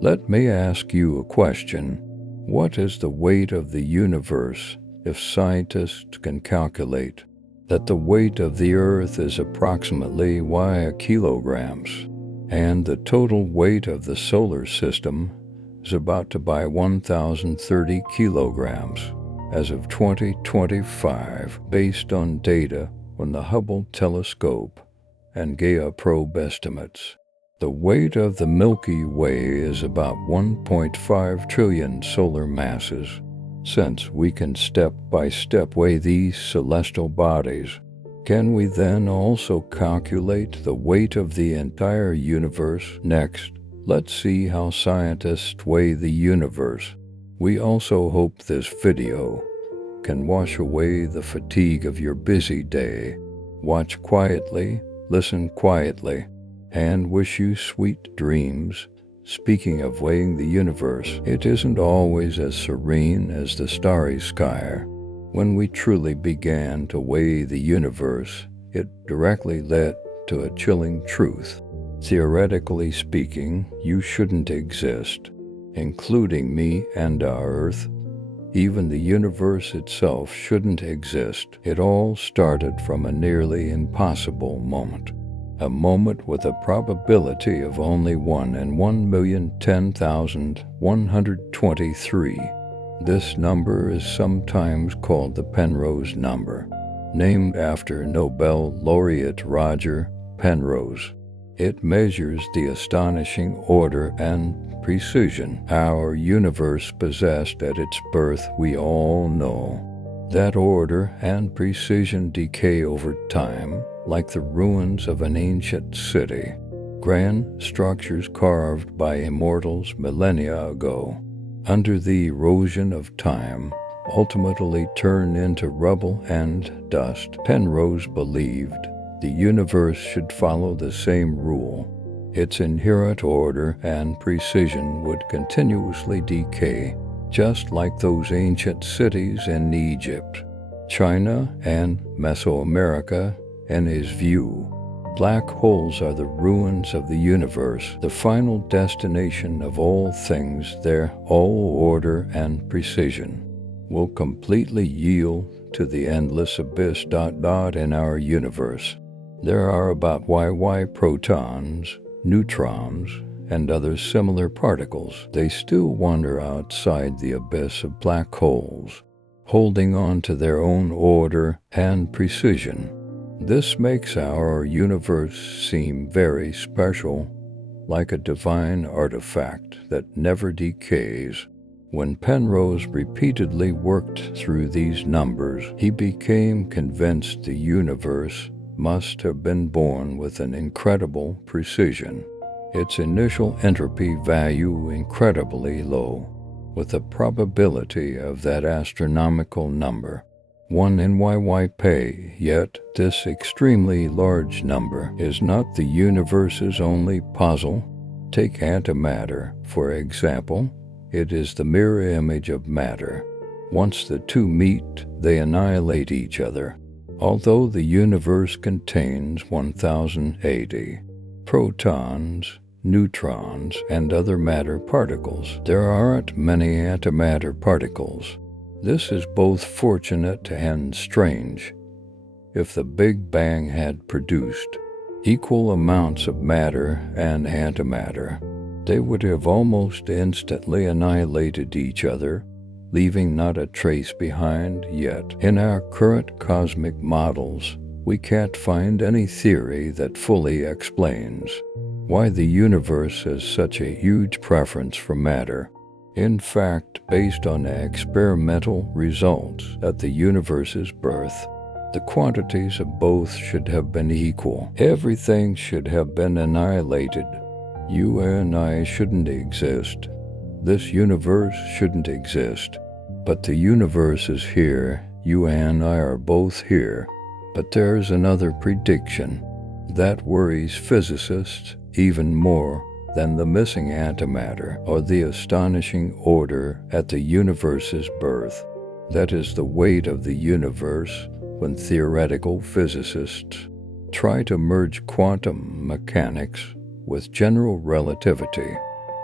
Let me ask you a question. What is the weight of the universe if scientists can calculate that the weight of the Earth is approximately y kilograms, and the total weight of the solar system is about to be 1,030 kilograms as of 2025, based on data on the Hubble telescope and Gaia probe estimates. The weight of the Milky Way is about 1.5 trillion solar masses. Since we can step by step weigh these celestial bodies, can we then also calculate the weight of the entire universe? Next, let's see how scientists weigh the universe. We also hope this video can wash away the fatigue of your busy day. Watch quietly, listen quietly, and wish you sweet dreams. Speaking of weighing the universe, it isn't always as serene as the starry sky. When we truly began to weigh the universe, it directly led to a chilling truth. Theoretically speaking, you shouldn't exist, including me and our Earth. Even the universe itself shouldn't exist. It all started from a nearly impossible moment. A moment with a probability of only 1 in 1,010,123. This number is sometimes called the Penrose number, named after Nobel laureate Roger Penrose. It measures the astonishing order and precision our universe possessed at its birth. We all know that order and precision decay over time, like the ruins of an ancient city. Grand structures carved by immortals millennia ago, under the erosion of time, ultimately turn into rubble and dust. Penrose believed the universe should follow the same rule. Its inherent order and precision would continuously decay, just like those ancient cities in Egypt, China, and Mesoamerica. In his view, black holes are the ruins of the universe, the final destination of all things. Their all order and precision will completely yield to the endless abyss. In our universe, there are about YY protons, neutrons, and other similar particles. They still wander outside the abyss of black holes, holding on to their own order and precision. This makes our universe seem very special, like a divine artifact that never decays. When Penrose repeatedly worked through these numbers, he became convinced the universe must have been born with an incredible precision. Its initial entropy value incredibly low, with a probability of that astronomical number, 1 in YY. Yet this extremely large number is not the universe's only puzzle. Take antimatter, for example. It is the mirror image of matter. Once the two meet, they annihilate each other. Although the universe contains 1,080 protons, neutrons, and other matter particles, there aren't many antimatter particles. This is both fortunate and strange. If the Big Bang had produced equal amounts of matter and antimatter, they would have almost instantly annihilated each other, leaving not a trace behind. Yet, in our current cosmic models, we can't find any theory that fully explains why the universe has such a huge preference for matter. In fact, based on experimental results at the universe's birth, the quantities of both should have been equal. Everything should have been annihilated. You and I shouldn't exist. This universe shouldn't exist. But the universe is here. You and I are both here. But there's another prediction that worries physicists even more than the missing antimatter or the astonishing order at the universe's birth. That is the weight of the universe. When theoretical physicists try to merge quantum mechanics with general relativity,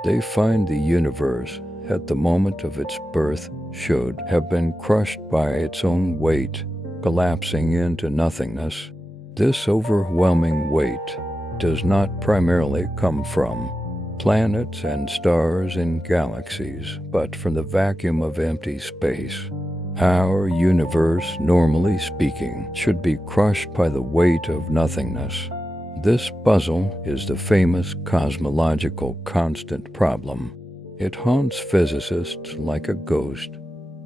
They find the universe, at the moment of its birth, should have been crushed by its own weight, collapsing into nothingness. This overwhelming weight does not primarily come from planets and stars in galaxies, but from the vacuum of empty space. Our universe, normally speaking, should be crushed by the weight of nothingness. This puzzle is the famous cosmological constant problem. It haunts physicists like a ghost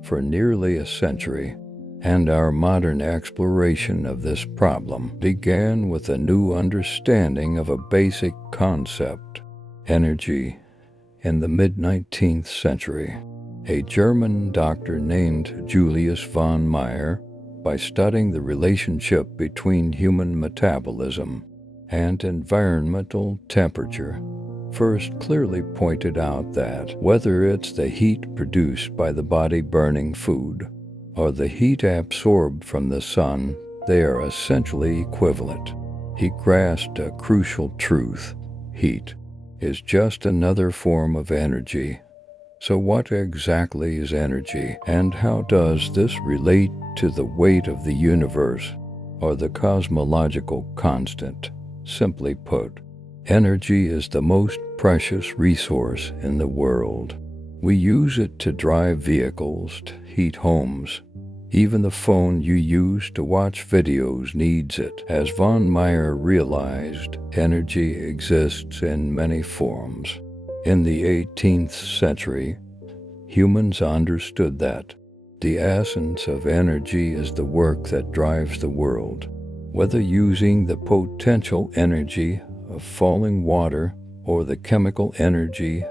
for nearly a century, and our modern exploration of this problem began with a new understanding of a basic concept, energy, in the mid-19th century. A German doctor named Julius von Meyer, by studying the relationship between human metabolism and environmental temperature, first clearly pointed out that whether it's the heat produced by the body burning food or the heat absorbed from the sun, they are essentially equivalent. He grasped a crucial truth: heat is just another form of energy. So what exactly is energy, and how does this relate to the weight of the universe, or the cosmological constant? Simply put, energy is the most precious resource in the world. We use it to drive vehicles, to heat homes. Even the phone you use to watch videos needs it. As von Meyer realized, energy exists in many forms. In the 18th century, humans understood that the essence of energy is the work that drives the world. Whether using the potential energy of falling water or the chemical energy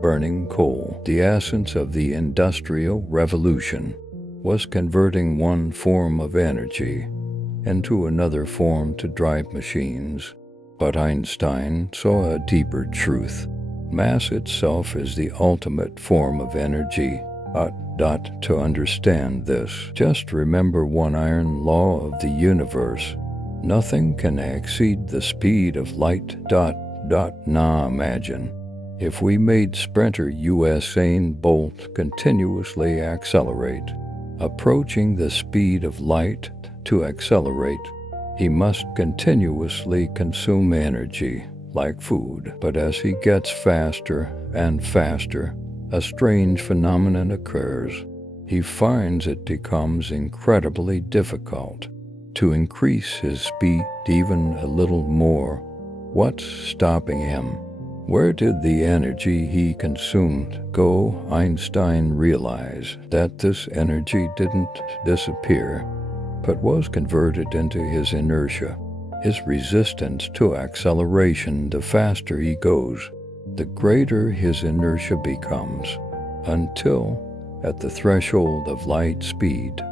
burning coal, the essence of the Industrial Revolution was converting one form of energy into another form to drive machines. But Einstein saw a deeper truth. Mass itself is the ultimate form of energy. To understand this, just remember one iron law of the universe. Nothing can exceed the speed of light. Now imagine if we made sprinter Usain Bolt continuously accelerate, approaching the speed of light. To accelerate, he must continuously consume energy, like food. But as he gets faster and faster, a strange phenomenon occurs. He finds it becomes incredibly difficult to increase his speed even a little more. What's stopping him? Where did the energy he consumed go? Einstein realized that this energy didn't disappear, but was converted into his inertia, his resistance to acceleration. The faster he goes, the greater his inertia becomes, until, at the threshold of light speed,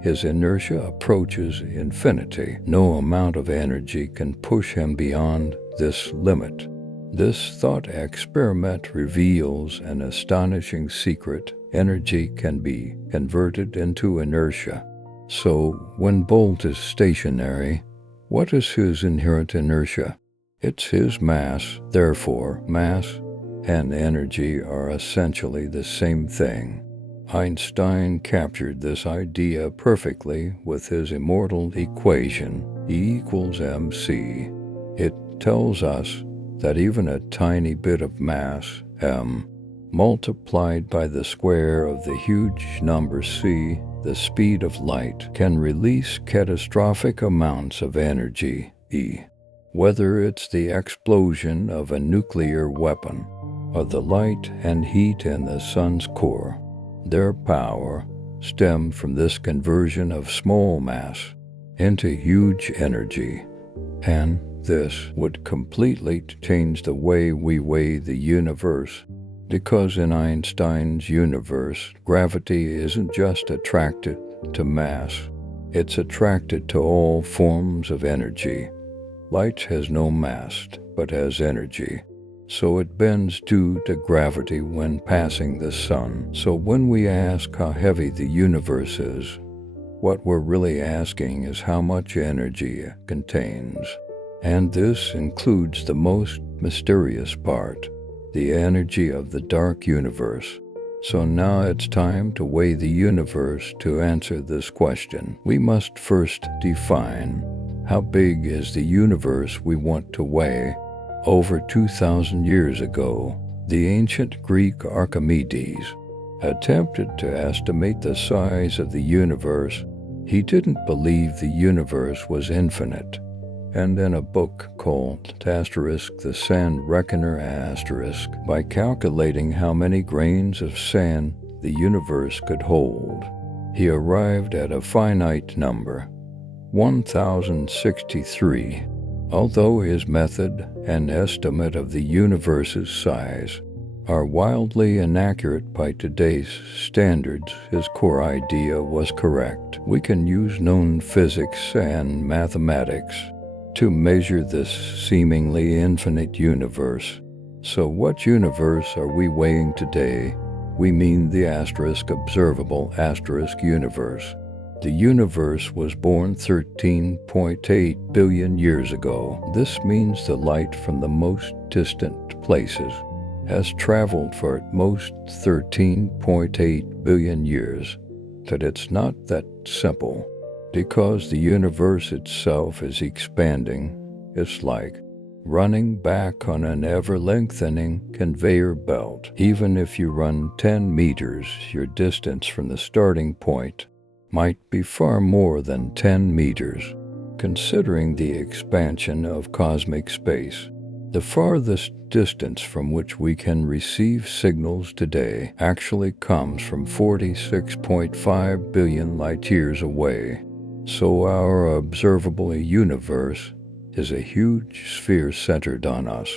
his inertia approaches infinity. No amount of energy can push him beyond this limit. This thought experiment reveals an astonishing secret. Energy can be converted into inertia. So, when Bolt is stationary, what is his inherent inertia? It's his mass. Therefore, mass and energy are essentially the same thing. Einstein captured this idea perfectly with his immortal equation, E equals mc. It tells us that even a tiny bit of mass, m, multiplied by the square of the huge number c, the speed of light, can release catastrophic amounts of energy, E. Whether it's the explosion of a nuclear weapon or the light and heat in the sun's core, their power stemmed from this conversion of small mass into huge energy. And this would completely change the way we weigh the universe, because in Einstein's universe, gravity isn't just attracted to mass, it's attracted to all forms of energy. Light has no mass, but has energy, so it bends due to gravity when passing the sun. So when we ask how heavy the universe is, what we're really asking is how much energy it contains. And this includes the most mysterious part. the energy of the dark universe. So now it's time to weigh the universe. To answer this question, we must first define how big is the universe we want to weigh. Over 2,000 years ago, the ancient Greek Archimedes attempted to estimate the size of the universe. He didn't believe the universe was infinite, and in a book called the Sand Reckoner by calculating how many grains of sand the universe could hold, he arrived at a finite number, 1063. Although his method and estimate of the universe's size are wildly inaccurate by today's standards, his core idea was correct. We can use known physics and mathematics to measure this seemingly infinite universe. So what universe are we weighing today? We mean the observable universe. The universe was born 13.8 billion years ago. This means the light from the most distant places has traveled for at most 13.8 billion years. But it's not that simple. Because the universe itself is expanding, it's like running back on an ever-lengthening conveyor belt. Even if you run 10 meters, your distance from the starting point might be far more than 10 meters. Considering the expansion of cosmic space, the farthest distance from which we can receive signals today actually comes from 46.5 billion light-years away. So our observable universe is a huge sphere centered on us,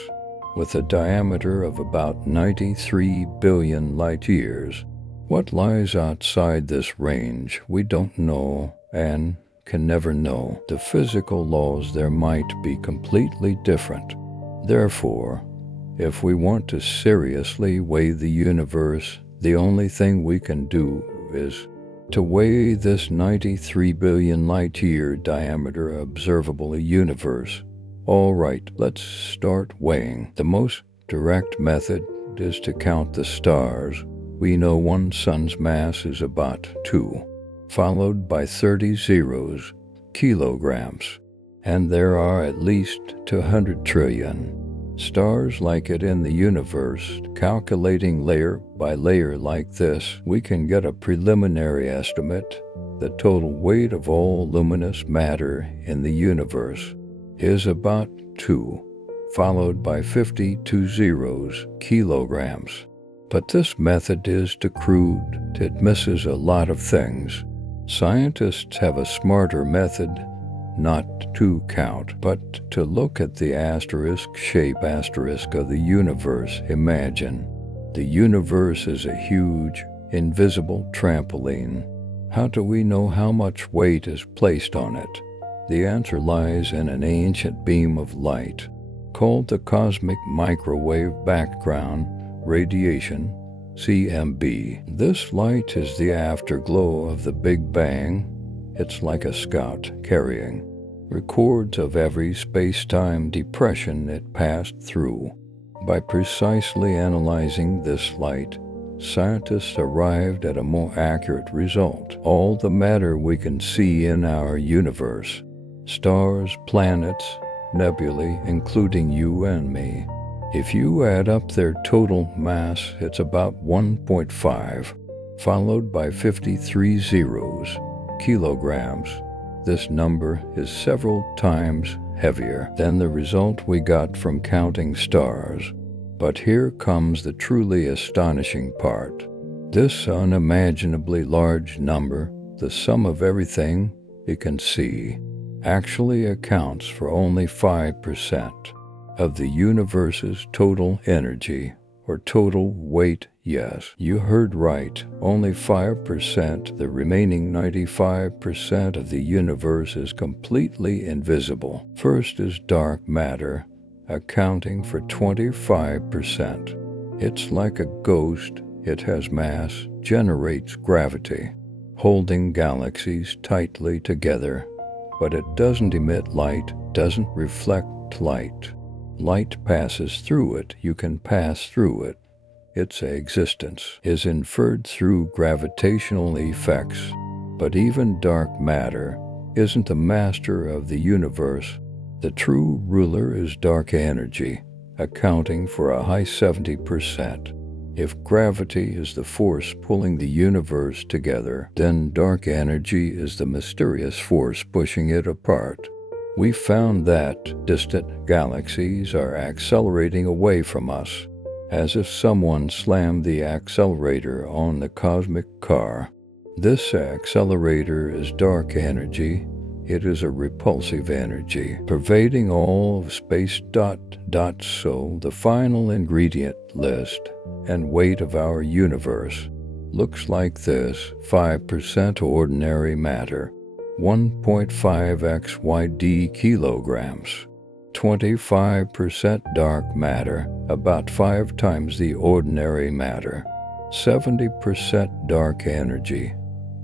with a diameter of about 93 billion light-years. What lies outside this range, we don't know and can never know. The physical laws there might be completely different. Therefore, if we want to seriously weigh the universe, the only thing we can do is to weigh this 93 billion light-year diameter observable universe. All right, let's start weighing. The most direct method is to count the stars. We know one sun's mass is about 2, followed by 30 zeros, kilograms, and there are at least 200 trillion stars like it in the universe. Calculating layer by layer like this, we can get a preliminary estimate. The total weight of all luminous matter in the universe is about 2, followed by 52 zeros, kilograms. But this method is too crude. It misses a lot of things. Scientists have a smarter method, not to count, but to look at the shape of the universe. Imagine the universe is a huge, invisible trampoline. How do we know how much weight is placed on it? The answer lies in an ancient beam of light called the cosmic microwave background radiation, CMB. This light is the afterglow of the Big Bang. It's like a scout carrying records of every space-time depression it passed through. By precisely analyzing this light, scientists arrived at a more accurate result. All the matter we can see in our universe, stars, planets, nebulae, including you and me, if you add up their total mass, it's about 1.5, followed by 53 zeros, kilograms. This number is several times heavier than the result we got from counting stars. But here comes the truly astonishing part. This unimaginably large number, the sum of everything you can see, actually accounts for only 5% of the universe's total energy or total weight. Yes, you heard right, only 5%. The remaining 95% of the universe is completely invisible. First is dark matter, accounting for 25%. It's like a ghost. It has mass, generates gravity, holding galaxies tightly together, but it doesn't emit light, doesn't reflect light. Light passes through it, you can pass through it. Its existence is inferred through gravitational effects. But even dark matter isn't the master of the universe. The true ruler is dark energy, accounting for a high 70%. If gravity is the force pulling the universe together, then dark energy is the mysterious force pushing it apart. We found that distant galaxies are accelerating away from us, as if someone slammed the accelerator on the cosmic car. This accelerator is dark energy. It is a repulsive energy, pervading all of space. So the final ingredient list and weight of our universe looks like this: 5% ordinary matter, 1.5 xyd kilograms, 25% dark matter, about 5 times the ordinary matter, 70% dark energy,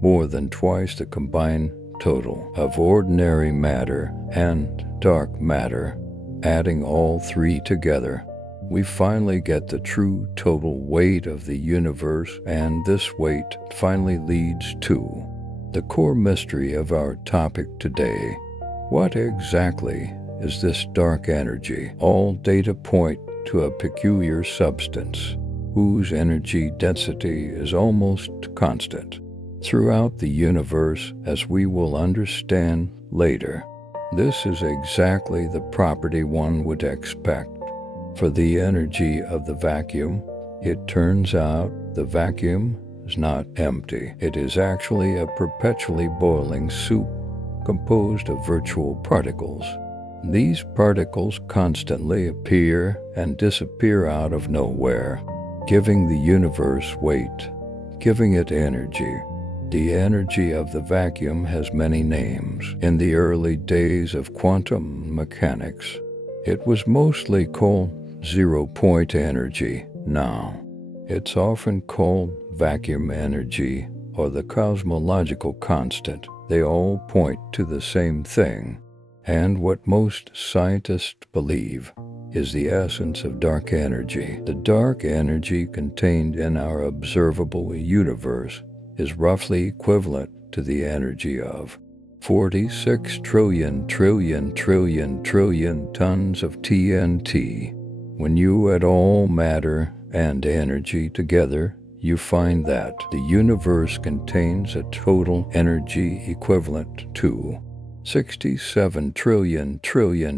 more than twice the combined total of ordinary matter and dark matter. Adding all three together, we finally get the true total weight of the universe, and this weight finally leads to the core mystery of our topic today. What exactly is this dark energy? All data point to a peculiar substance whose energy density is almost constant throughout the universe, as we will understand later. This is exactly the property one would expect for the energy of the vacuum. It turns out the vacuum is not empty. It is actually a perpetually boiling soup composed of virtual particles. These particles constantly appear and disappear out of nowhere, giving the universe weight, giving it energy. The energy of the vacuum has many names. In the early days of quantum mechanics, it was mostly called zero-point energy. Now, it's often called vacuum energy or the cosmological constant. They all point to the same thing. And what most scientists believe is the essence of dark energy. The dark energy contained in our observable universe is roughly equivalent to the energy of 46 trillion tons of TNT. When you add all matter and energy together, you find that the universe contains a total energy equivalent to 67 trillion tons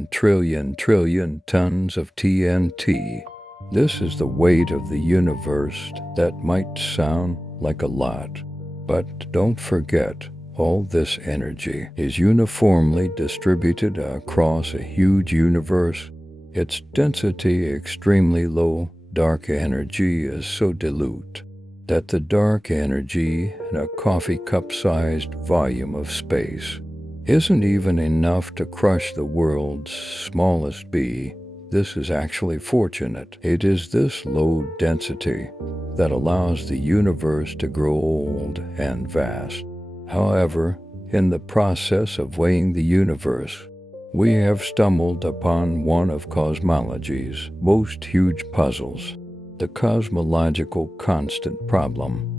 of TNT. This is the weight of the universe. That might sound like a lot, but don't forget, all this energy is uniformly distributed across a huge universe. Its density extremely low. Dark energy is so dilute that the dark energy in a coffee cup-sized volume of space isn't even enough to crush the world's smallest bee. This is actually fortunate. It is this low density that allows the universe to grow old and vast. However, in the process of weighing the universe, we have stumbled upon one of cosmology's most huge puzzles, the cosmological constant problem.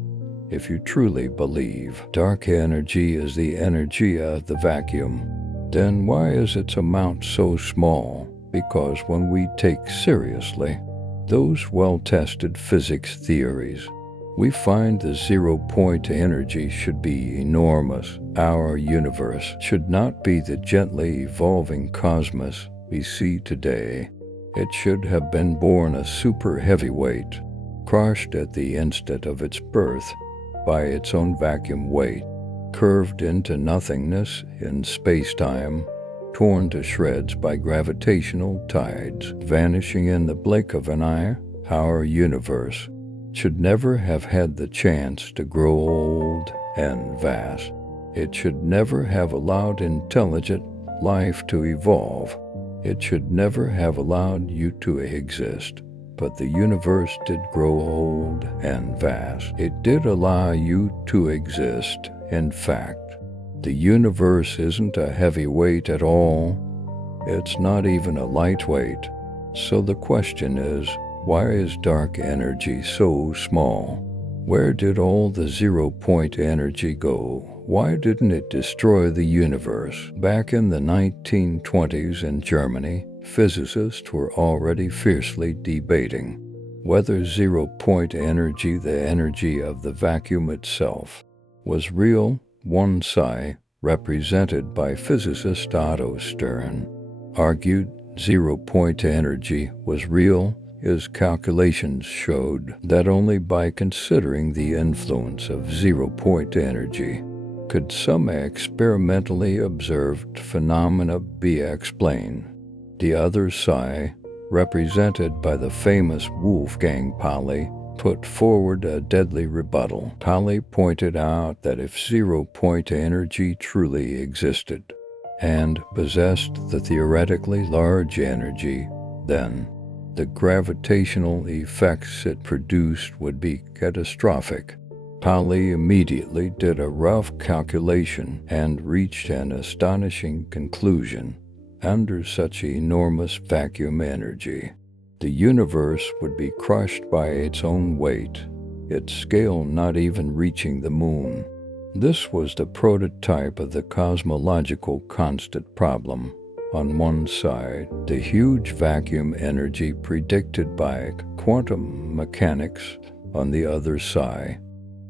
If you truly believe dark energy is the energy of the vacuum, then why is its amount so small? Because when we take seriously those well-tested physics theories, we find the zero-point energy should be enormous. Our universe should not be the gently evolving cosmos we see today. It should have been born a super heavyweight, crushed at the instant of its birth by its own vacuum weight, curved into nothingness in space-time, torn to shreds by gravitational tides, vanishing in the blink of an eye. Our universe should never have had the chance to grow old and vast. It should never have allowed intelligent life to evolve. It should never have allowed you to exist. But the universe did grow old and vast. It did allow you to exist. In fact, the universe isn't a heavyweight at all. It's not even a lightweight. So the question is, why is dark energy so small? Where did all the zero-point energy go? Why didn't it destroy the universe? Back in the 1920s in Germany, physicists were already fiercely debating whether zero-point energy, the energy of the vacuum itself, was real. One side, represented by physicist Otto Stern, argued zero-point energy was real. His calculations showed that only by considering the influence of zero-point energy could some experimentally observed phenomena be explained. The other side, represented by the famous Wolfgang Pauli, put forward a deadly rebuttal. Pauli pointed out that if zero-point energy truly existed and possessed the theoretically large energy, then the gravitational effects it produced would be catastrophic. Pauli immediately did a rough calculation and reached an astonishing conclusion. Under such enormous vacuum energy, the universe would be crushed by its own weight, its scale not even reaching the moon. This was the prototype of the cosmological constant problem. On one side, the huge vacuum energy predicted by quantum mechanics. On the other side,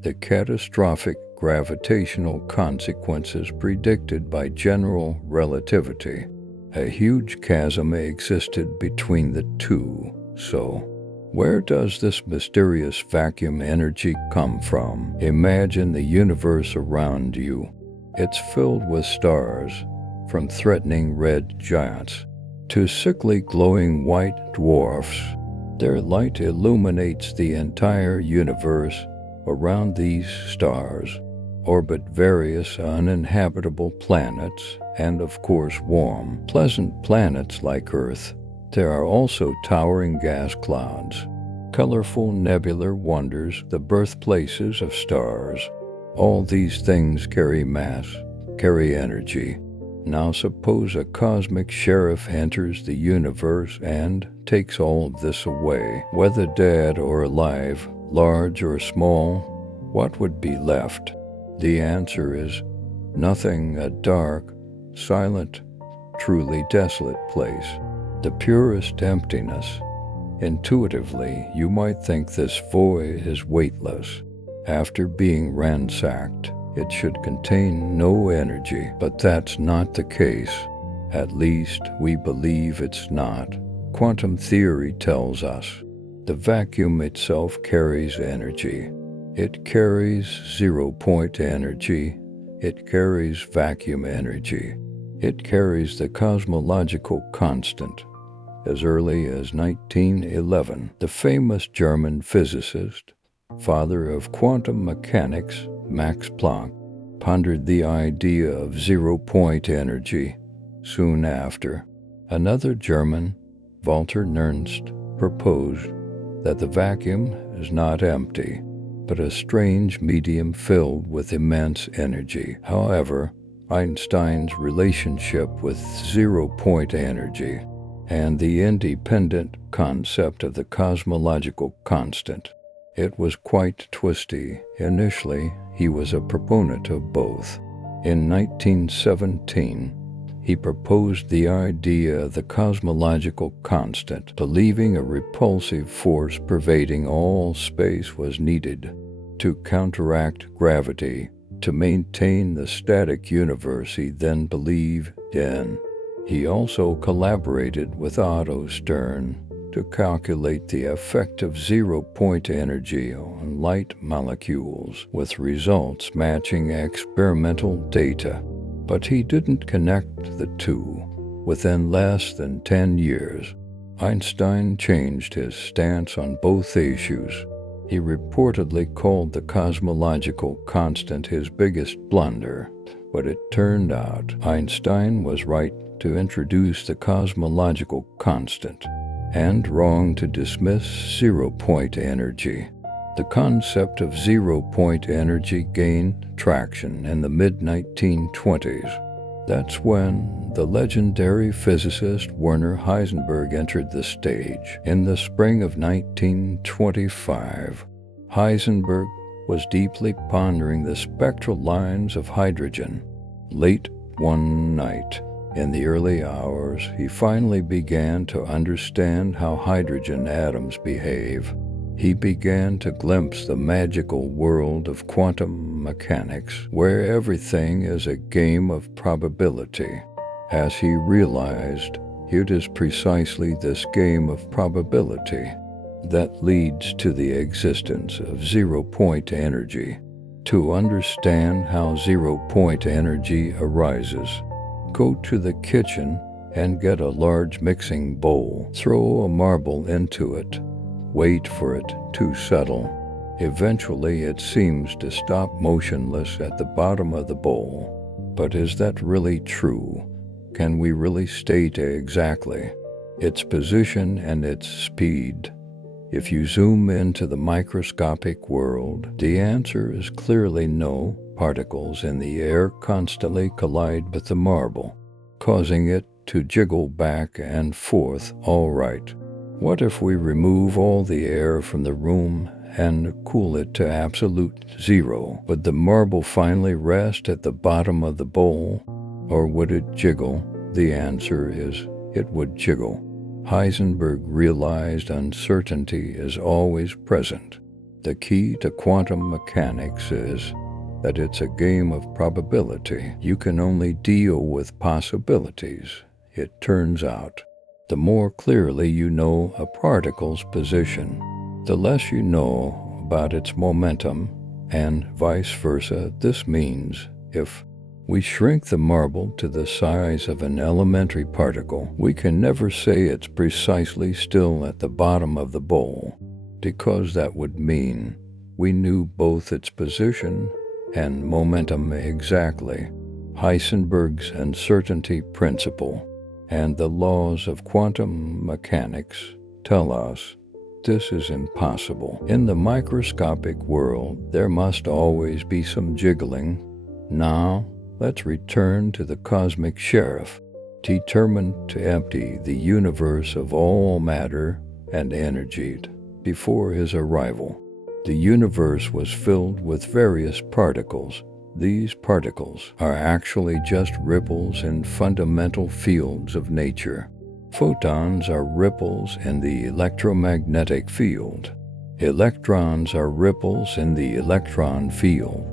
the catastrophic gravitational consequences predicted by general relativity. A huge chasm existed between the two. So, where does this mysterious vacuum energy come from? Imagine the universe around you. It's filled with stars, from threatening red giants to sickly glowing white dwarfs. Their light illuminates the entire universe. Around these stars orbit various uninhabitable planets and, of course, warm, pleasant planets like Earth. There are also towering gas clouds, colorful nebular wonders, the birthplaces of stars. All these things carry mass, carry energy. Now suppose a cosmic sheriff enters the universe and takes all of this away. Whether dead or alive, large or small, what would be left? The answer is nothing. A dark, silent, truly desolate place, the purest emptiness. Intuitively, you might think this void is weightless. After being ransacked, it should contain no energy, but that's not the case. At least, we believe it's not. Quantum theory tells us the vacuum itself carries energy. It carries zero-point energy. It carries vacuum energy. It carries the cosmological constant. As early as 1911, the famous German physicist, father of quantum mechanics, Max Planck, pondered the idea of zero-point energy. Soon after, another German, Walter Nernst, proposed that the vacuum is not empty, but a strange medium filled with immense energy. However, Einstein's relationship with zero-point energy and the independent concept of the cosmological constant, it was quite twisty. Initially, he was a proponent of both. In 1917, he proposed the idea of the cosmological constant, believing a repulsive force pervading all space was needed to counteract gravity to maintain the static universe he then believed in. He also collaborated with Otto Stern to calculate the effect of zero-point energy on light molecules, with results matching experimental data. But he didn't connect the two. Within less than 10 years, Einstein changed his stance on both issues. He reportedly called the cosmological constant his biggest blunder, but it turned out Einstein was right to introduce the cosmological constant and wrong to dismiss zero-point energy. The concept of zero-point energy gained traction in the mid-1920s. That's when the legendary physicist Werner Heisenberg entered the stage. In the spring of 1925, Heisenberg was deeply pondering the spectral lines of hydrogen. Late one night, in the early hours, he finally began to understand how hydrogen atoms behave. He began to glimpse the magical world of quantum mechanics, where everything is a game of probability. As he realized, it is precisely this game of probability that leads to the existence of zero-point energy. To understand how zero-point energy arises, go to the kitchen and get a large mixing bowl. Throw a marble into it. Wait for it to settle. Eventually, it seems to stop motionless at the bottom of the bowl. But is that really true? Can we really state exactly its position and its speed? If you zoom into the microscopic world, the answer is clearly no. Particles in the air constantly collide with the marble, causing it to jiggle back and forth. All right. What if we remove all the air from the room and cool it to absolute zero? Would the marble finally rest at the bottom of the bowl, or would it jiggle? The answer is it would jiggle. Heisenberg realized uncertainty is always present. The key to quantum mechanics is that it's a game of probability. You can only deal with possibilities, it turns out. The more clearly you know a particle's position, the less you know about its momentum, and vice versa. This means if we shrink the marble to the size of an elementary particle, we can never say it's precisely still at the bottom of the bowl, because that would mean we knew both its position and momentum exactly. Heisenberg's uncertainty principle and the laws of quantum mechanics tell us this is impossible. In the microscopic world, there must always be some jiggling. Now, let's return to the cosmic sheriff, determined to empty the universe of all matter and energy. Before his arrival, the universe was filled with various particles. These particles are actually just ripples in fundamental fields of nature. Photons are ripples in the electromagnetic field. Electrons are ripples in the electron field.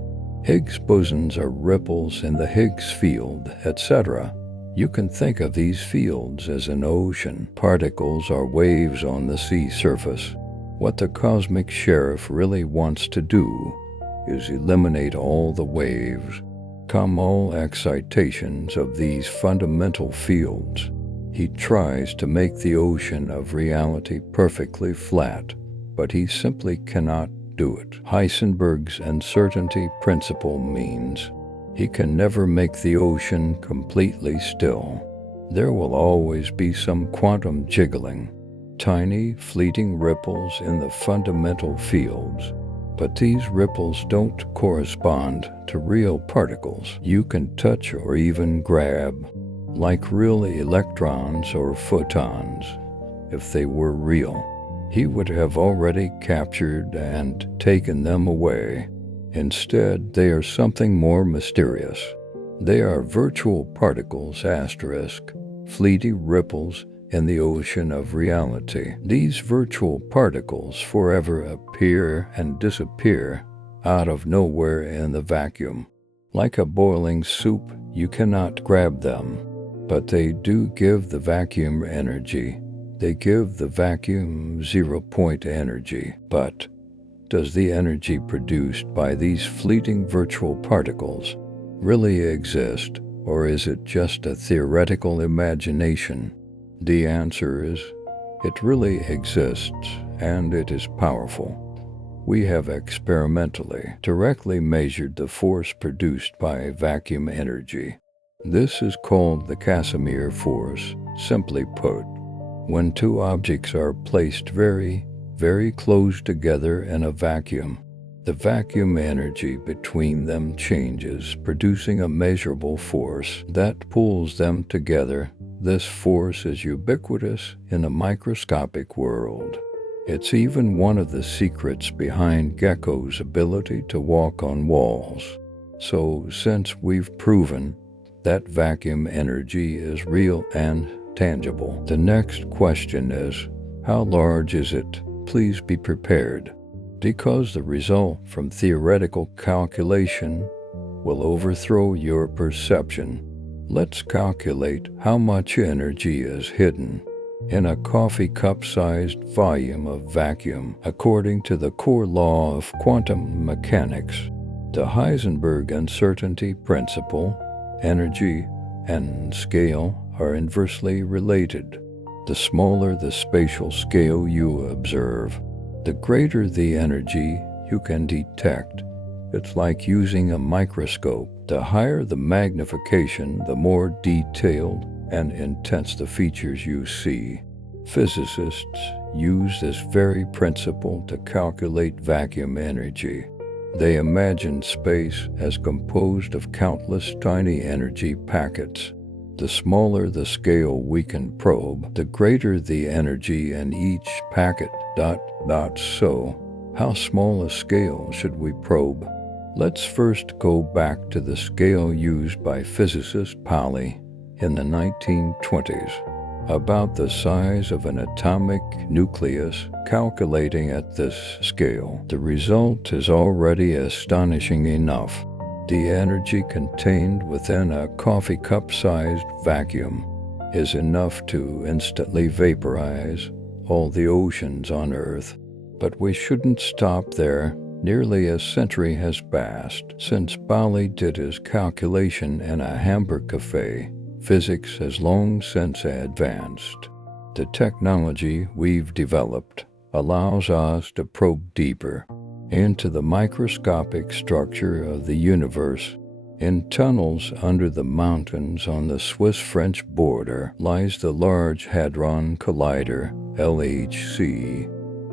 Higgs bosons are ripples in the Higgs field, etc. You can think of these fields as an ocean. Particles are waves on the sea surface. What the cosmic sheriff really wants to do is eliminate all the waves, all excitations of these fundamental fields. He tries to make the ocean of reality perfectly flat, but he simply cannot do it. Heisenberg's uncertainty principle means he can never make the ocean completely still. There will always be some quantum jiggling, tiny, fleeting ripples in the fundamental fields. But these ripples don't correspond to real particles you can touch or even grab, like real electrons or photons. If they were real, he would have already captured and taken them away. Instead, they are something more mysterious. They are virtual particles, fleeting ripples in the ocean of reality. These virtual particles forever appear and disappear out of nowhere in the vacuum. Like a boiling soup, you cannot grab them, but they do give the vacuum energy. They give the vacuum zero-point energy. But does the energy produced by these fleeting virtual particles really exist, or is it just a theoretical imagination? The answer is, it really exists, and it is powerful. We have experimentally, directly measured the force produced by vacuum energy. This is called the Casimir force. Simply put, when two objects are placed very, very close together in a vacuum, The vacuum energy between them changes, producing a measurable force that pulls them together. This force is ubiquitous in a microscopic world. It's even one of the secrets behind geckos' ability to walk on walls. So, since we've proven that vacuum energy is real and tangible, the next question is, how large is it? Please be prepared, because the result from theoretical calculation will overthrow your perception. Let's calculate how much energy is hidden in a coffee cup-sized volume of vacuum according to the core law of quantum mechanics, the Heisenberg uncertainty principle. Energy and scale are inversely related. The smaller the spatial scale you observe, the greater the energy you can detect. It's like using a microscope. The higher the magnification, the more detailed and intense the features you see. Physicists use this very principle to calculate vacuum energy. They imagine space as composed of countless tiny energy packets. The smaller the scale we can probe, the greater the energy in each packet. So, how small a scale should we probe? Let's first go back to the scale used by physicist Pauli in the 1920s, about the size of an atomic nucleus. Calculating at this scale, the result is already astonishing enough. The energy contained within a coffee cup-sized vacuum is enough to instantly vaporize all the oceans on Earth. But we shouldn't stop there. Nearly a century has passed since Pauli did his calculation in a Hamburg cafe. Physics has long since advanced. The technology we've developed allows us to probe deeper into the microscopic structure of the universe. In tunnels under the mountains on the Swiss-French border lies the Large Hadron Collider, LHC.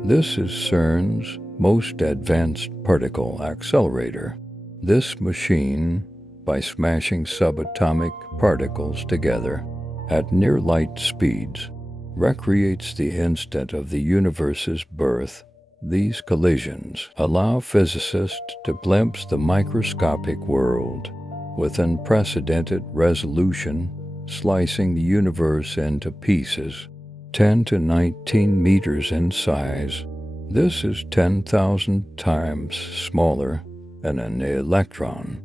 This is CERN's most advanced particle accelerator. This machine, by smashing subatomic particles together at near light speeds, recreates the instant of the universe's birth. These collisions allow physicists to glimpse the microscopic world with unprecedented resolution, slicing the universe into pieces 10 to 19 meters in size. This is 10,000 times smaller than an electron,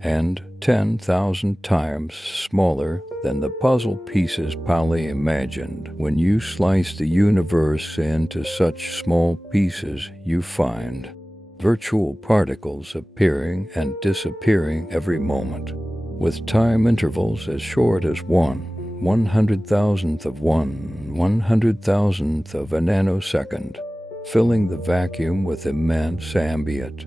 and 10,000 times smaller than the puzzle pieces Pauli imagined. When you slice the universe into such small pieces, you find virtual particles appearing and disappearing every moment, with time intervals as short as 1/100,000th of 1/100,000th of a nanosecond, filling the vacuum with immense ambient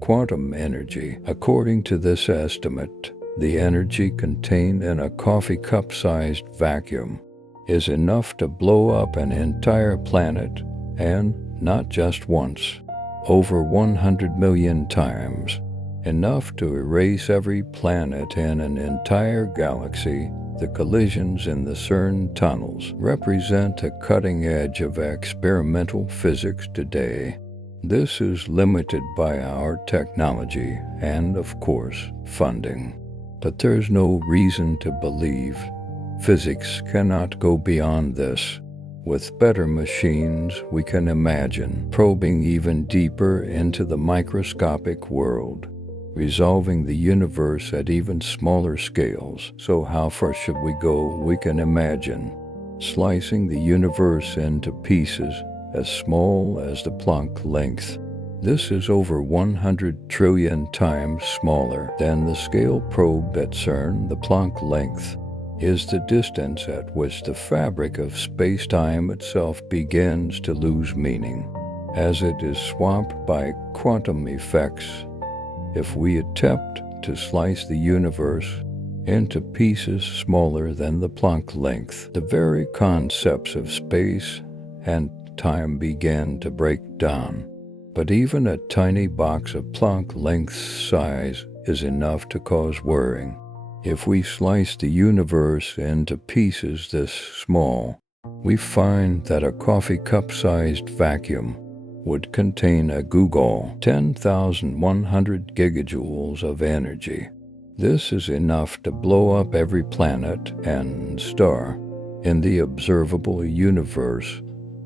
quantum energy. According to this estimate, the energy contained in a coffee cup-sized vacuum is enough to blow up an entire planet, and not just once, over 100 million times, enough to erase every planet in an entire galaxy. The collisions in the CERN tunnels represent a cutting edge of experimental physics today. This is limited by our technology and, of course, funding. But there's no reason to believe physics cannot go beyond this. With better machines, we can imagine probing even deeper into the microscopic world, resolving the universe at even smaller scales. So how far should we go? We can imagine slicing the universe into pieces as small as the Planck length. This is over 100 trillion times smaller than the scale probed at CERN. The Planck length is the distance at which the fabric of space-time itself begins to lose meaning, as it is swamped by quantum effects. If we attempt to slice the universe into pieces smaller than the Planck length, the very concepts of space and time began to break down. But even a tiny box of Planck length size is enough to cause worrying. If we slice the universe into pieces this small, we find that a coffee cup-sized vacuum would contain a googol 10,100 gigajoules of energy. This is enough to blow up every planet and star in the observable universe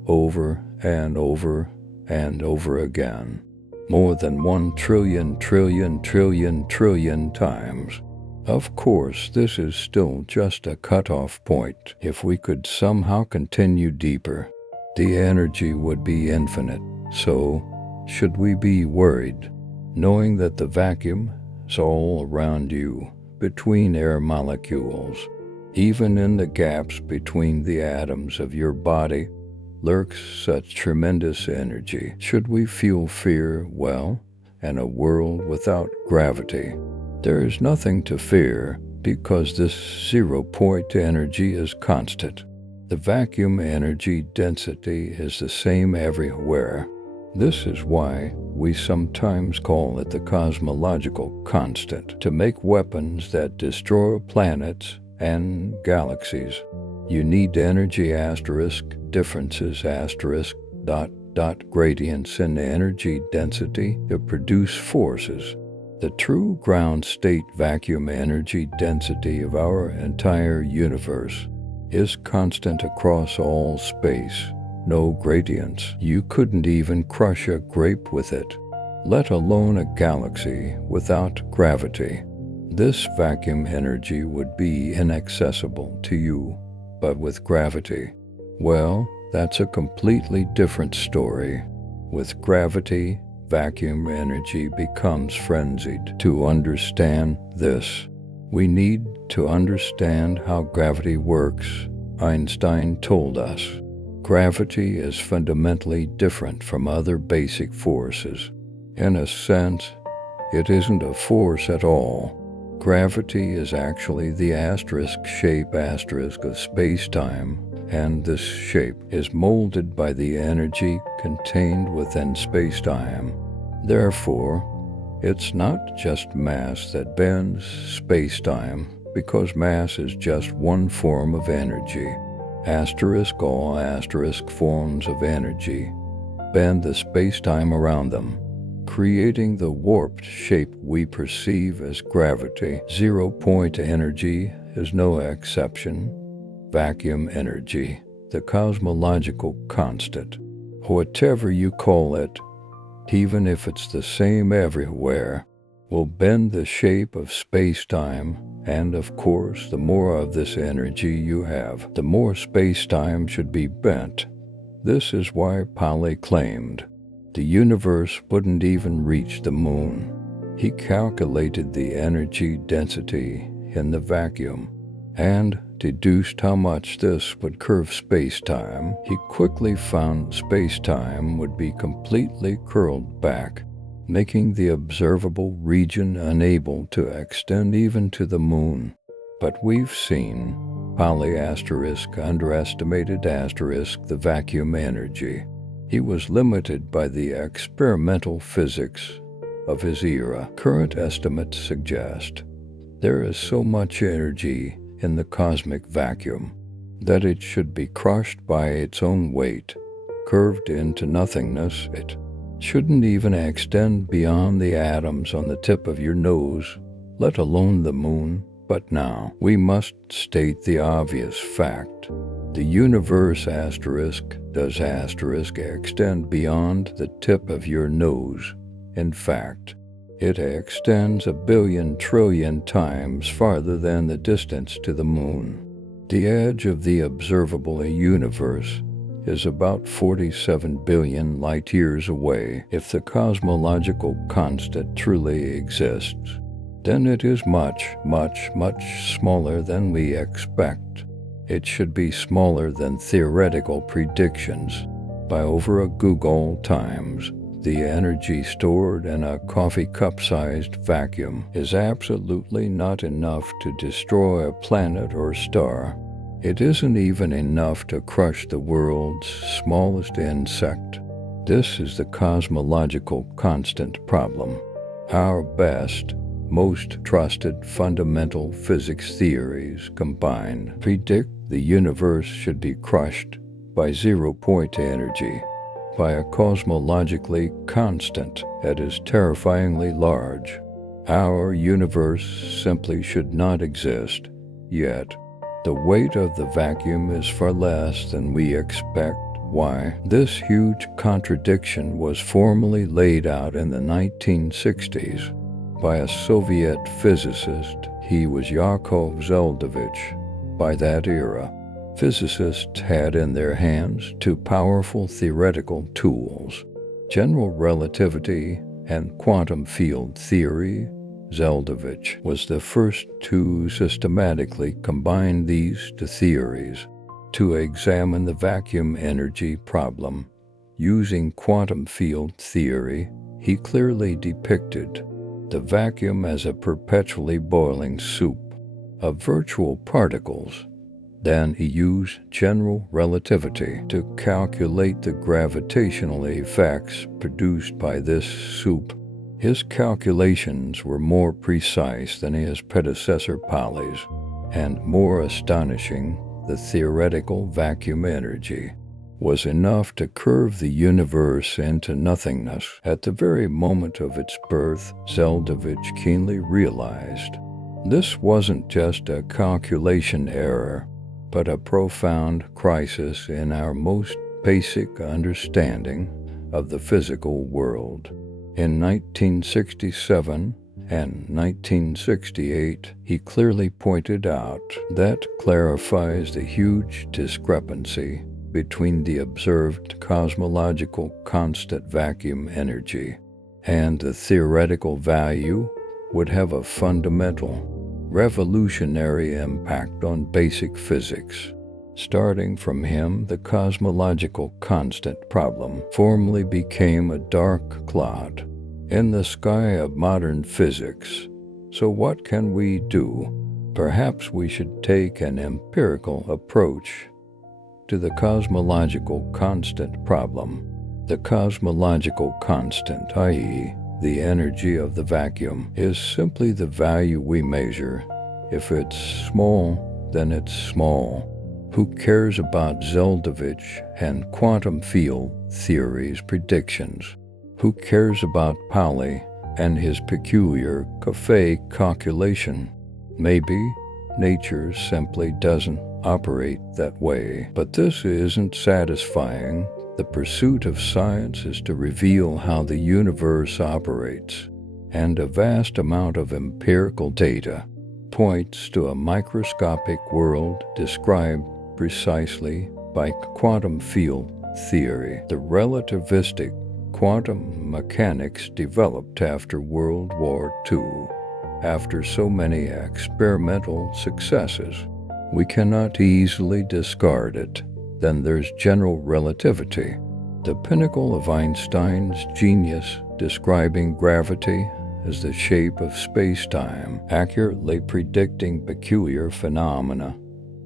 over and over and over again, more than 1 trillion times. Of course, this is still just a cutoff point. If we could somehow continue deeper, the energy would be infinite. So, should we be worried, knowing that the vacuum is all around you, between air molecules, even in the gaps between the atoms of your body, lurks such tremendous energy? Should we feel fear? Well, in a world without gravity, there is nothing to fear because this 0-point energy is constant. The vacuum energy density is the same everywhere. This is why we sometimes call it the cosmological constant. To make weapons that destroy planets and galaxies, you need energy asterisk differences asterisk ... gradients in energy density to produce forces. The true ground state vacuum energy density of our entire universe is constant across all space. No gradients. You couldn't even crush a grape with it, let alone a galaxy without gravity. This vacuum energy would be inaccessible to you, but with gravity, well, that's a completely different story. With gravity, vacuum energy becomes frenzied. To understand this, we need to understand how gravity works. Einstein told us, gravity is fundamentally different from other basic forces. In a sense, it isn't a force at all. Gravity is actually the asterisk shape asterisk of space-time, and this shape is molded by the energy contained within space-time. Therefore, it's not just mass that bends space-time, because mass is just one form of energy. All asterisk forms of energy bend the space-time around them, creating the warped shape we perceive as gravity. 0-point energy is no exception. Vacuum energy, the cosmological constant, whatever you call it, even if it's the same everywhere, will bend the shape of space-time, and of course, the more of this energy you have, the more space-time should be bent. This is why Pauli claimed the universe wouldn't even reach the moon. He calculated the energy density in the vacuum and deduced how much this would curve space-time. He quickly found space-time would be completely curled back, making the observable region unable to extend even to the moon. But we've seen Pauli underestimated the vacuum energy. He was limited by the experimental physics of his era. Current estimates suggest there is so much energy in the cosmic vacuum that it should be crushed by its own weight, curved into nothingness. It shouldn't even extend beyond the atoms on the tip of your nose, let alone the moon. But now, we must state the obvious fact. The universe does extend beyond the tip of your nose. In fact, it extends 1 billion trillion times farther than the distance to the moon. The edge of the observable universe is about 47 billion light-years away. If the cosmological constant truly exists, then it is much, much, much smaller than we expect. It should be smaller than theoretical predictions by over a googol times. The energy stored in a coffee cup-sized vacuum is absolutely not enough to destroy a planet or star. It isn't even enough to crush the world's smallest insect. This is the cosmological constant problem. Our best, most trusted fundamental physics theories combined predict the universe should be crushed by zero-point energy, by a cosmologically constant that is terrifyingly large. Our universe simply should not exist, yet the weight of the vacuum is far less than we expect. Why? This huge contradiction was formally laid out in the 1960s by a Soviet physicist. He was Yakov Zeldovich. By that era, physicists had in their hands two powerful theoretical tools: general relativity and quantum field theory. Zeldovich was the first to systematically combine these two theories to examine the vacuum energy problem. Using quantum field theory, he clearly depicted the vacuum as a perpetually boiling soup of virtual particles. Then he used general relativity to calculate the gravitational effects produced by this soup. His calculations were more precise than his predecessor Pauli's, and more astonishing. The theoretical vacuum energy was enough to curve the universe into nothingness. At the very moment of its birth, Zeldovich keenly realized this wasn't just a calculation error, but a profound crisis in our most basic understanding of the physical world. In 1967 and 1968, he clearly pointed out that clarifies the huge discrepancy between the observed cosmological constant vacuum energy and the theoretical value would have a fundamental, revolutionary impact on basic physics. Starting from him, the cosmological constant problem formally became a dark cloud in the sky of modern physics. So what can we do? Perhaps we should take an empirical approach to the cosmological constant problem. The cosmological constant, i.e., the energy of the vacuum, is simply the value we measure. If it's small, then it's small. Who cares about Zeldovich and quantum field theory's predictions? Who cares about Pauli and his peculiar café calculation? Maybe nature simply doesn't operate that way. But this isn't satisfying. The pursuit of science is to reveal how the universe operates, and a vast amount of empirical data points to a microscopic world described precisely by quantum field theory. The relativistic quantum mechanics developed after World War II. After so many experimental successes, we cannot easily discard it. Then there's general relativity, the pinnacle of Einstein's genius, describing gravity as the shape of space-time, accurately predicting peculiar phenomena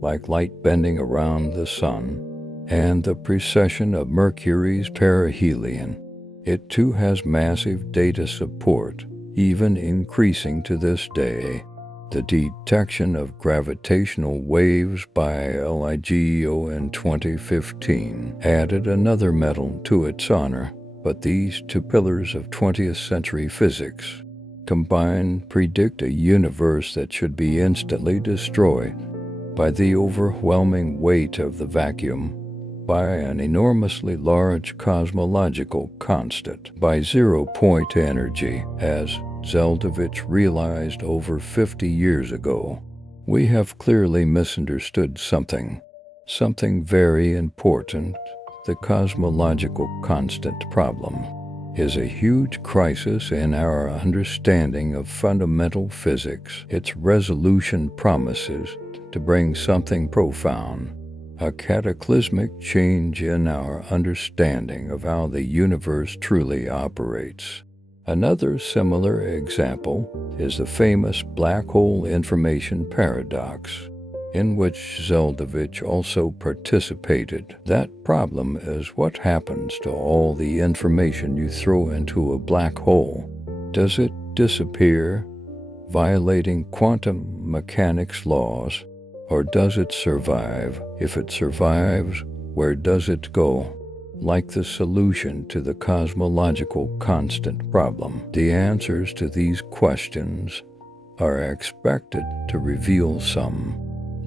like light bending around the sun and the precession of Mercury's perihelion. It too has massive data support, even increasing to this day. The detection of gravitational waves by LIGO in 2015 added another medal to its honor, but these two pillars of 20th century physics combined predict a universe that should be instantly destroyed by the overwhelming weight of the vacuum, by an enormously large cosmological constant, by zero-point energy, as Zeldovich realized over 50 years ago. We have clearly misunderstood something very important. The cosmological constant problem is a huge crisis in our understanding of fundamental physics. Its resolution promises to bring something profound, a cataclysmic change in our understanding of how the universe truly operates. Another similar example is the famous black hole information paradox. in which Zeldovich also participated. That problem is what happens to all the information you throw into a black hole. Does it disappear, violating quantum mechanics laws, or does it survive? If it survives, where does it go? Like the solution to the cosmological constant problem, the answers to these questions are expected to reveal some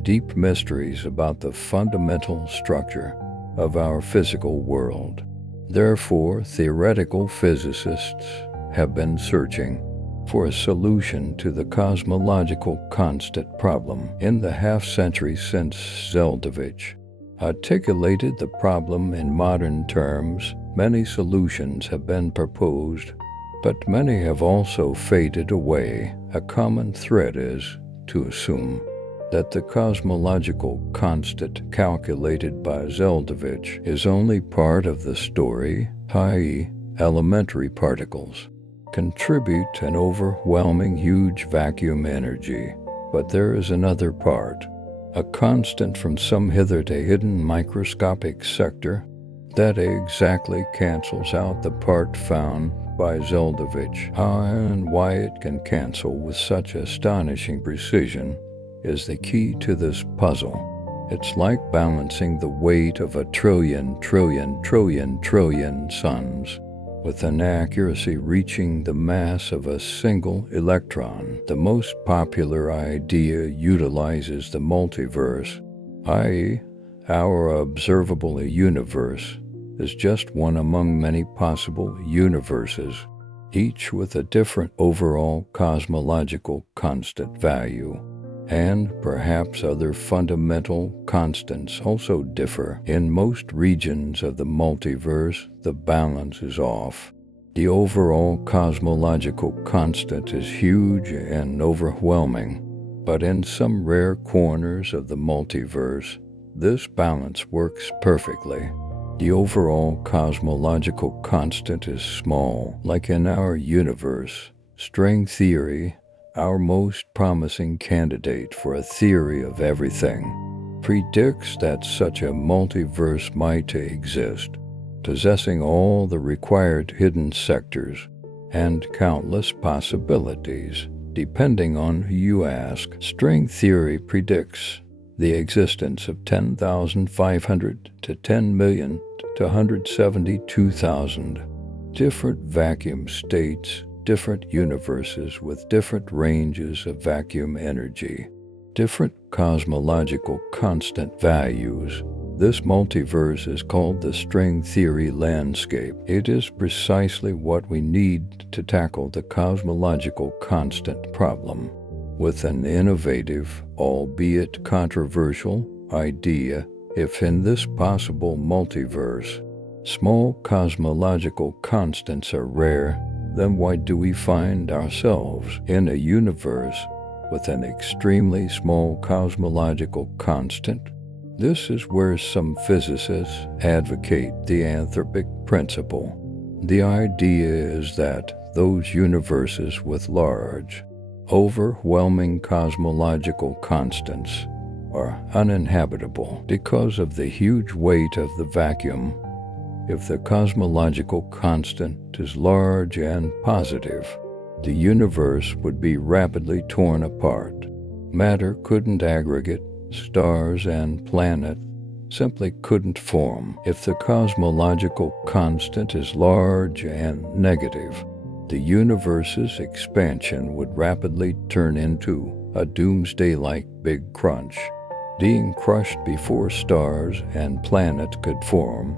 deep mysteries about the fundamental structure of our physical world. Therefore, theoretical physicists have been searching for a solution to the cosmological constant problem. In the half-century since Zeldovich articulated the problem in modern terms, many solutions have been proposed, but many have also faded away. A common thread is to assume that the cosmological constant calculated by Zeldovich is only part of the story, i.e., elementary particles contribute an overwhelming huge vacuum energy. But there is another part, a constant from some hitherto hidden microscopic sector that exactly cancels out the part found by Zeldovich. How and why it can cancel with such astonishing precision is the key to this puzzle. It's like balancing the weight of a trillion suns with an accuracy reaching the mass of a single electron. The most popular idea utilizes the multiverse, i.e., our observable universe is just one among many possible universes, each with a different overall cosmological constant value. And perhaps other fundamental constants also differ. In most regions of the multiverse, the balance is off. The overall cosmological constant is huge and overwhelming, but in some rare corners of the multiverse, this balance works perfectly. The overall cosmological constant is small, like in our universe. String theory, our most promising candidate for a theory of everything, predicts that such a multiverse might exist, possessing all the required hidden sectors and countless possibilities, depending on who you ask. String theory predicts the existence of 10,500 to 10 million to 172,000 different vacuum states, different universes with different ranges of vacuum energy, different cosmological constant values. This multiverse is called the string theory landscape. It is precisely what we need to tackle the cosmological constant problem, with an innovative, albeit controversial, idea. If in this possible multiverse, small cosmological constants are rare, then why do we find ourselves in a universe with an extremely small cosmological constant? This is where some physicists advocate the anthropic principle. The idea is that those universes with large, overwhelming cosmological constants are uninhabitable because of the huge weight of the vacuum. If the cosmological constant is large and positive, the universe would be rapidly torn apart. Matter couldn't aggregate, stars and planets simply couldn't form. If the cosmological constant is large and negative, the universe's expansion would rapidly turn into a doomsday-like big crunch, being crushed before stars and planets could form.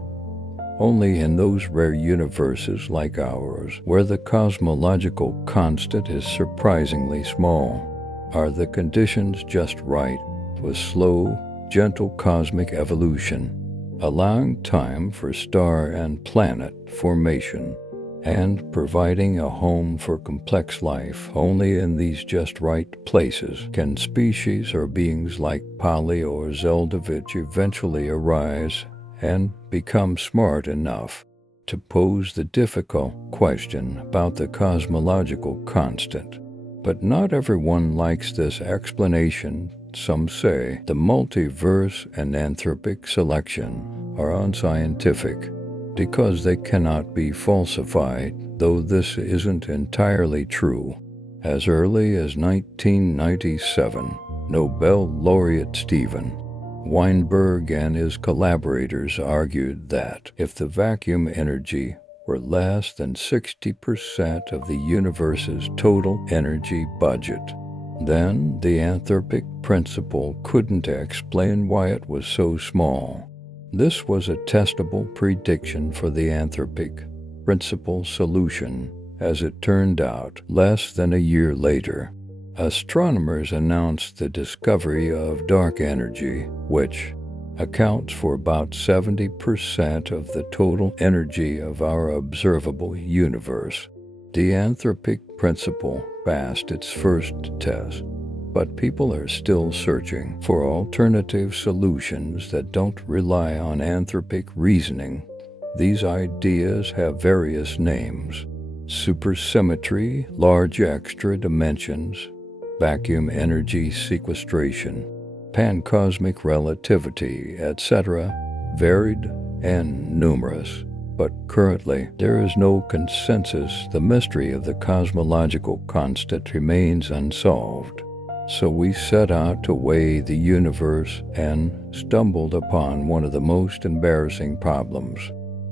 Only in those rare universes like ours, where the cosmological constant is surprisingly small, are the conditions just right for slow, gentle cosmic evolution, allowing time for star and planet formation, and providing a home for complex life. Only in these just right places can species or beings like Polly or Zeldovich eventually arise and become smart enough to pose the difficult question about the cosmological constant. But not everyone likes this explanation Some say the multiverse and anthropic selection are unscientific because they cannot be falsified, though this isn't entirely true. As early as 1997, Nobel laureate Steven Weinberg and his collaborators argued that if the vacuum energy were less than 60% of the universe's total energy budget, then the anthropic principle couldn't explain why it was so small. This was a testable prediction for the anthropic principle solution. As it turned out, less than a year later, astronomers announced the discovery of dark energy, which accounts for about 70% of the total energy of our observable universe. The anthropic principle passed its first test, but people are still searching for alternative solutions that don't rely on anthropic reasoning. These ideas have various names: supersymmetry, large extra dimensions, vacuum energy sequestration, pancosmic relativity, etc., varied and numerous. But currently, there is no consensus. The mystery of the cosmological constant remains unsolved. So we set out to weigh the universe and stumbled upon one of the most embarrassing problems.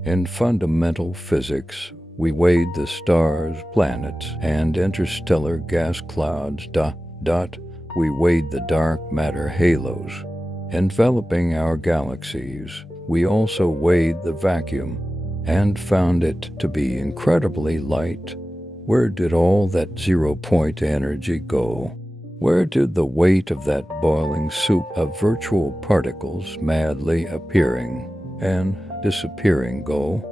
In fundamental physics, we weighed the stars, planets, and interstellar gas clouds. We weighed the dark matter halos enveloping our galaxies. We also weighed the vacuum and found it to be incredibly light. Where did all that zero-point energy go? Where did the weight of that boiling soup of virtual particles madly appearing and disappearing go?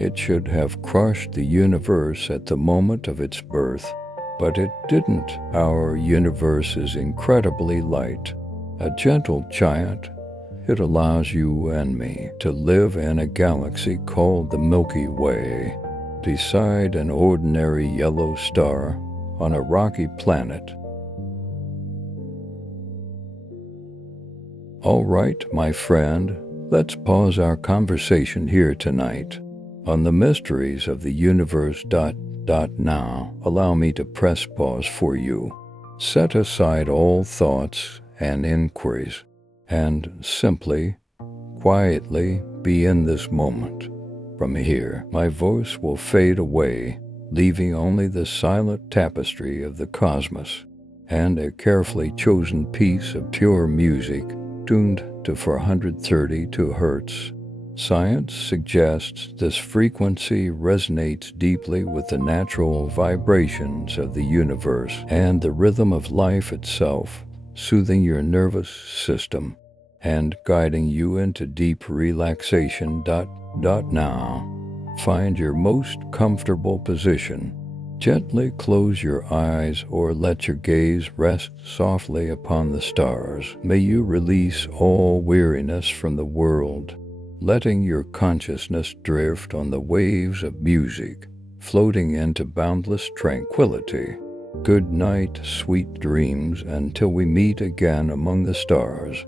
It should have crushed the universe at the moment of its birth, but it didn't. Our universe is incredibly light, a gentle giant. It allows you and me to live in a galaxy called the Milky Way, beside an ordinary yellow star on a rocky planet. All right, my friend, let's pause our conversation here tonight on the mysteries of the universe. Now, allow me to press pause for you. Set aside all thoughts and inquiries and simply, quietly be in this moment. From here, my voice will fade away, leaving only the silent tapestry of the cosmos and a carefully chosen piece of pure music tuned to 432 Hz. Science suggests this frequency resonates deeply with the natural vibrations of the universe and the rhythm of life itself, soothing your nervous system and guiding you into deep relaxation. Now, find your most comfortable position. Gently close your eyes or let your gaze rest softly upon the stars. May you release all weariness from the world, letting your consciousness drift on the waves of music, floating into boundless tranquility. Good night, sweet dreams, until we meet again among the stars.